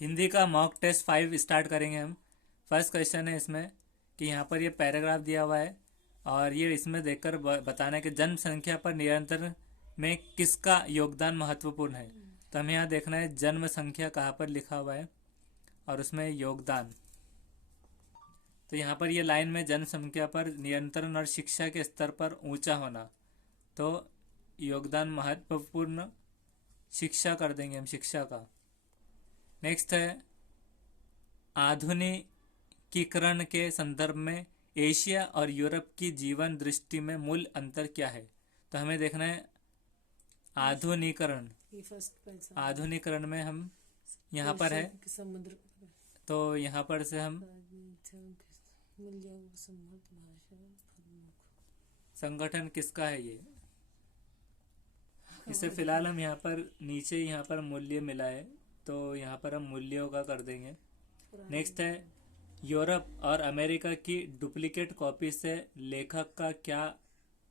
हिंदी का mock test 5 start करेंगे हम। फर्स्ट क्वेश्चन है इसमें कि यहाँ पर ये पैराग्राफ दिया हुआ है और ये इसमें देखकर बताना है कि जनसंख्या पर नियंत्रण में किसका योगदान महत्वपूर्ण है। तो हमें यहाँ देखना है जन्म संख्या कहाँ पर लिखा हुआ है और उसमें योगदान। तो यहाँ पर ये लाइन में जनसंख्या पर नियंत्रण और शिक्षा के स्तर पर ऊंचा होना, तो योगदान महत्वपूर्ण शिक्षा कर देंगे हम, शिक्षा का। नेक्स्ट है आधुनिकीकरण के संदर्भ में एशिया और यूरोप की जीवन दृष्टि में मूल अंतर क्या है। तो हमें देखना है आधुनिकरण। आधुनिकरण में हम यहाँ पर है, समुद्र तो यहाँ पर से हम संगठन किसका है ये, इसे फिलहाल हम यहाँ पर नीचे यहाँ पर मूल्य मिला है तो यहाँ पर हम मूल्यों का कर देंगे। नेक्स्ट है यूरोप और अमेरिका की डुप्लीकेट कॉपी से लेखक का क्या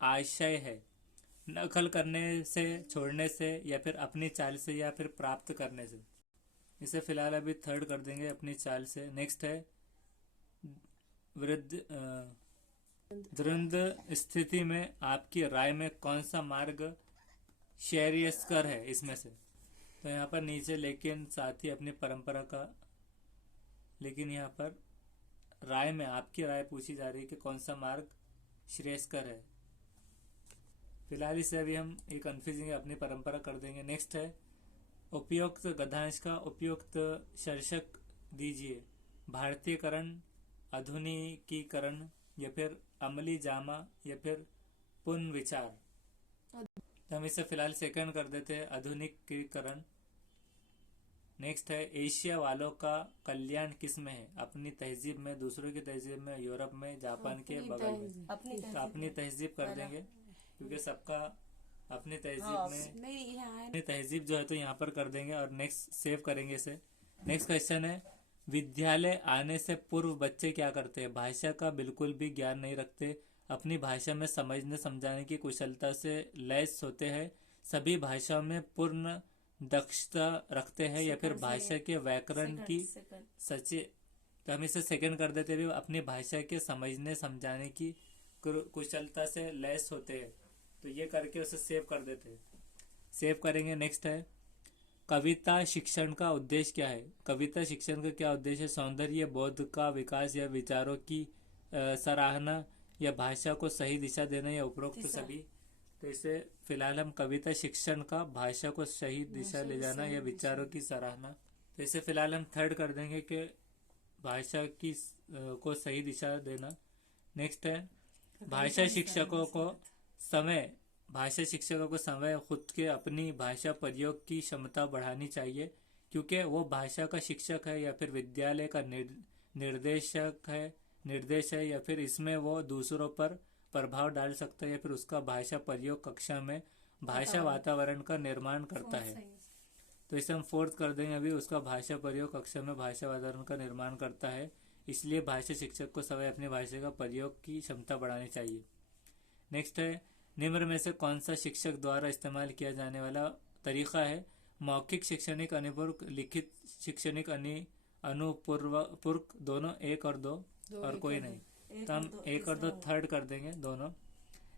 आशय है। नकल करने से, छोड़ने से, या फिर अपनी चाल से, या फिर प्राप्त करने से। इसे फिलहाल अभी थर्ड कर देंगे, अपनी चाल से। नेक्स्ट है द्वंद्व स्थिति में आपकी राय में कौन सा मार्ग श्रेयस्कर है इसमें से। तो यहाँ पर नीचे लेकिन साथ ही अपनी परंपरा का, लेकिन यहाँ पर राय में आपकी राय पूछी जा रही है कि कौन सा मार्ग श्रेयस्कर है। फिलहाल इसे अभी हम एक कन्फ्यूजिंग अपनी परंपरा कर देंगे। नेक्स्ट है उपयुक्त गद्यांश का उपयुक्त शीर्षक दीजिए। भारतीयकरण, आधुनिकीकरण, या फिर अमली जामा, या फिर पुनर्विचार। तो हम इसे फिलहाल सेकंड कर देते हैं, आधुनिकीकरण। नेक्स्ट है एशिया वालों का कल्याण किस में है। अपनी तहजीब में, दूसरों की तहजीब में, यूरोप में, जापान के बगल में। तो अपनी तहजीब कर देंगे क्योंकि सबका अपनी तहजीब में, अपनी तहजीब जो है तो यहाँ पर कर देंगे और नेक्स्ट सेव करेंगे इसे। नेक्स्ट क्वेश्चन है विद्यालय आने से पूर्व बच्चे क्या करते हैं। भाषा का बिल्कुल भी ज्ञान नहीं रखते, अपनी भाषा में समझने समझाने की कुशलता से लैस होते हैं, सभी भाषाओं में पूर्ण दक्षता रखते हैं, या फिर भाषा के व्याकरण की सच्चे। तो हम इसे सेकंड कर देते हैं, अपनी भाषा के समझने समझाने की कुशलता से लैस होते हैं। तो ये करके उसे सेव कर देते हैं, सेव करेंगे। नेक्स्ट है कविता शिक्षण का उद्देश्य क्या है। कविता शिक्षण का क्या उद्देश्य है। सौंदर्य, बोध का विकास, या विचारों की सराहना, या भाषा को सही दिशा देना, या उपरोक्त सभी। तो इसे फिलहाल हम कविता शिक्षण का भाषा को सही दिशा ले जाना या विचारों की सराहना। तो इसे फिलहाल हम थर्ड कर देंगे कि भाषा की को सही दिशा देना। नेक्स्ट है भाषा शिक्षकों को समय, भाषा शिक्षकों को समय खुद के अपनी भाषा प्रयोग की क्षमता बढ़ानी चाहिए, क्योंकि वो भाषा का शिक्षक है या फिर विद्यालय का निर्देश है, या फिर इसमें वो दूसरों पर प्रभाव डाल सकता है, या फिर उसका भाषा प्रयोग कक्षा में भाषा वातावरण का निर्माण करता है। तो इसे हम फोर्थ कर देंगे अभी, उसका भाषा प्रयोग कक्षा में भाषा वातावरण का निर्माण करता है, इसलिए भाषा शिक्षक को समय अपनी भाषा का प्रयोग की क्षमता बढ़ानी चाहिए। नेक्स्ट है निम्न में से कौन सा शिक्षक द्वारा इस्तेमाल किया जाने वाला तरीका है। मौखिक शैक्षणिक अनुपूरक, लिखित शैक्षणिक अनुपूरक, दोनों एक और दो और कोई नहीं। तो हम एक और दो थर्ड कर देंगे दोनों।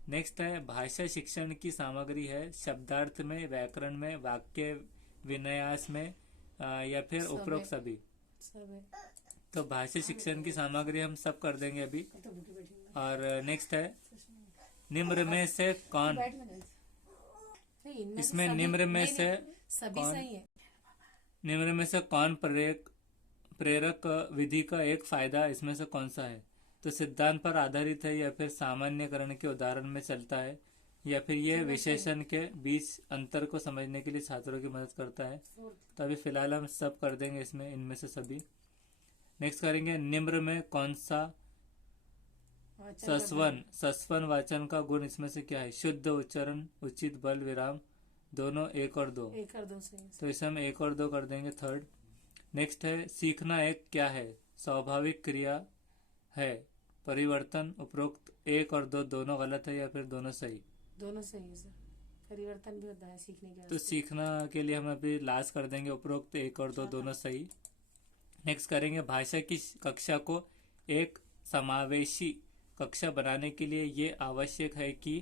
नेक्स्ट है भाषा शिक्षण की सामग्री है शब्दार्थ में, व्याकरण में, वाक्य विन्यास में, या फिर उपरोक्त सभी। तो भाषा शिक्षण की सामग्री हम सब कर देंगे अभी। और नेक्स्ट है निम्न में से कौन, इसमें निम्न में से कौन, निम्न में से कौन प्रेरक विधि का एक फायदा इसमें से कौन सा है। तो सिद्धांत पर आधारित है, या फिर सामान्यकरण के उदाहरण में चलता है, या फिर ये विशेषण के बीच अंतर को समझने के लिए छात्रों की मदद करता है। तो अभी फिलहाल हम सब कर देंगे इसमें, इनमें से सभी। नेक्स्ट करेंगे निम्न में कौन सा सस्वन वाचन का गुण इसमें से क्या है। शुद्ध उच्चारण, उचित बल विराम, दोनों एक और दो। तो इसे हम एक और दो कर देंगे थर्ड। नेक्स्ट है सीखना एक क्या है। स्वाभाविक क्रिया है, परिवर्तन, उपरोक्त एक और दो दोनों गलत है, या फिर दोनों सही। दोनों सही है सर, परिवर्तन भी होता है सीखने के। तो सीखना के लिए हम अभी लास्ट कर देंगे उपरोक्त एक और दो दोनों सही। नेक्स्ट करेंगे भाषा की कक्षा को एक समावेशी कक्षा बनाने के लिए ये आवश्यक है कि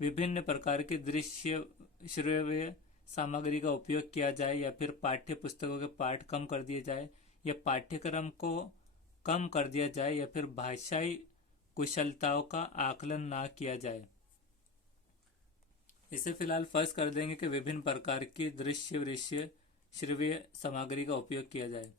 विभिन्न प्रकार की दृश्य श्रव्य सामग्री का उपयोग किया जाए या फिर पाठ्य पुस्तकों के पाठ कम कर दिए जाए या पाठ्यक्रम को कम कर दिया जाए या फिर भाषाई कुशलताओं का आकलन ना किया जाए। इसे फिलहाल फर्स्ट कर देंगे कि विभिन्न प्रकार की दृश्य श्रव्य सामग्री का उपयोग किया जाए।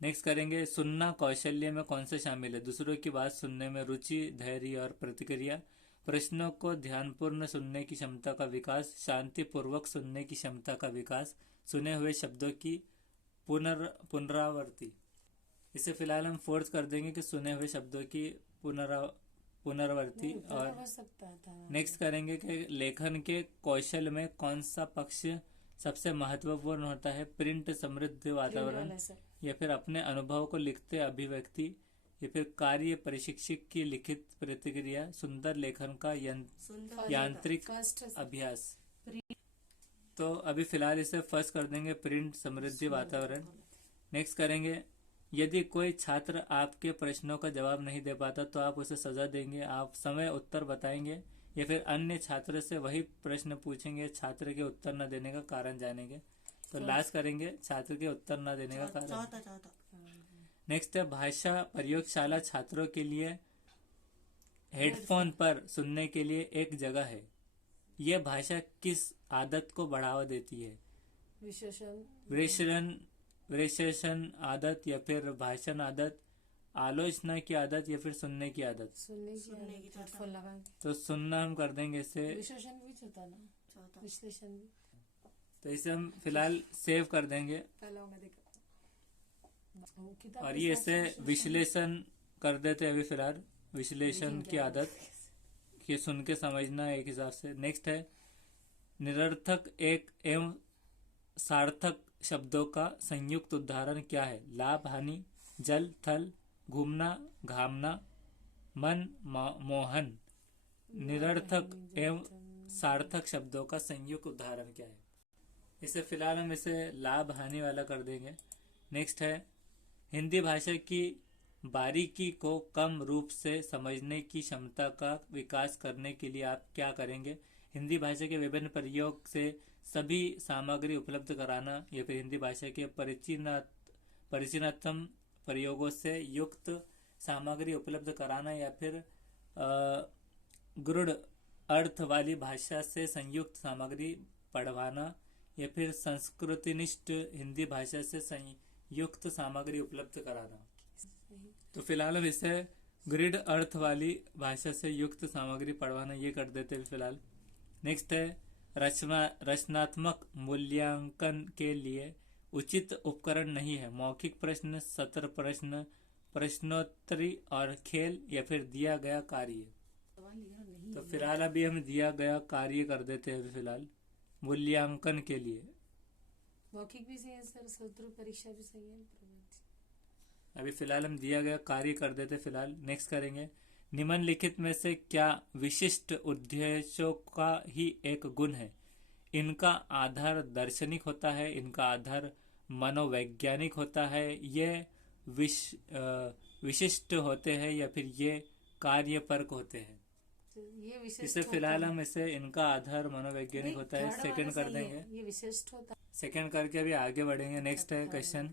नेक्स्ट करेंगे सुनना कौशल्य में कौन सा शामिल है? दूसरों की बात सुनने में रुचि, धैर्य और प्रतिक्रिया, प्रश्नों को ध्यानपूर्ण सुनने की क्षमता का विकास, शांतिपूर्वक सुनने की क्षमता का विकास, सुने हुए शब्दों की पुनरावृत्ति। इसे फिलहाल हम फोर्स कर देंगे कि सुने हुए शब्दों की पुनरावृत्ति। और नेक्स्ट करेंगे कि लेखन के कौशल में कौन सा पक्ष सबसे महत्वपूर्ण होता है? प्रिंट समृद्ध वातावरण या फिर अपने अनुभव को लिखते अभिव्यक्ति या फिर कार्य प्रशिक्षक की लिखित प्रतिक्रिया, सुंदर लेखन का यांत्रिक अभ्यास। तो अभी फिलहाल इसे फर्स्ट कर देंगे प्रिंट समृद्धि वातावरण। नेक्स्ट करेंगे यदि कोई छात्र आपके प्रश्नों का जवाब नहीं दे पाता तो आप उसे सजा देंगे, आप समय उत्तर बताएंगे या फिर अन्य छात्र से वही प्रश्न पूछेंगे, छात्र के उत्तर न देने का कारण जानेंगे। तो लास्ट करेंगे छात्र के उत्तर न देने का कारण। नेक्स्ट है भाषा प्रयोगशाला छात्रों के लिए हेडफोन पर सुनने के लिए एक जगह है। यह भाषा किस आदत को बढ़ावा देती है? विशेषण आदत या फिर भाषण आदत, आलोचना की आदत या फिर सुनने की आदत? तो सुनना हम कर देंगे इसे। तो इसे हम फिलहाल सेव कर देंगे और ये इसे विश्लेषण कर देते हैं अभी फिलहाल। विश्लेषण की आदत कि सुन के समझना एक हिसाब से। नेक्स्ट है निरर्थक एक एवं सार्थक शब्दों का संयुक्त उदाहरण क्या है? लाभ, हानि, जल, थल, घूमना, घामना, मन, मोहन। निरर्थक एवं सार्थक शब्दों का संयुक्त उदाहरण क्या है? इसे फिलहाल हम इसे लाभ हानि वाला कर देंगे। नेक्स्ट है हिंदी भाषा की बारीकी को कम रूप से समझने की क्षमता का विकास करने के लिए आप क्या करेंगे? हिंदी भाषा के विभिन्न प्रयोग से सभी सामग्री उपलब्ध कराना या फिर हिंदी भाषा के परिचिनतम प्रयोगों से युक्त सामग्री उपलब्ध कराना या फिर गूढ़ अर्थ वाली भाषा से संयुक्त सामग्री पढ़वाना या फिर संस्कृतिनिष्ठ हिंदी भाषा से संयुक्त सामग्री उपलब्ध कराना। तो फिलहाल हम इसे गूढ़ अर्थ वाली भाषा से युक्त सामग्री पढ़वाना ये कर देते हैं फिलहाल। नेक्स्ट है रचनात्मक मूल्यांकन के लिए उचित उपकरण नहीं है। मौखिक प्रश्न, सत्र प्रश्न, प्रश्नोत्तरी और खेल या फिर दिया गया कार्य। तो फिलहाल अभी हम दिया गया कार्य कर देते हैं अभी फिलहाल मूल्यांकन के लिए। मौखिक भी सही है सर, सत्र परीक्षा भी सही है। अभी फिलहाल हम दिया गया कार्य कर देते फिलहाल। नेक्स्ट करेंगे निम्नलिखित में से क्या विशिष्ट उद्देश्यों का ही एक गुण है? इनका आधार दार्शनिक होता है, इनका आधार मनोवैज्ञानिक होता है, ये विशिष्ट होते हैं या फिर ये कार्यपरक होते हैं? इसे फिलहाल हम इसे इनका आधार मनोवैज्ञानिक होता है सेकंड कर देंगे। ये विशिष्ट होता है। सेकंड करके अभी आगे बढ़ेंगे। नेक्स्ट है क्वेश्चन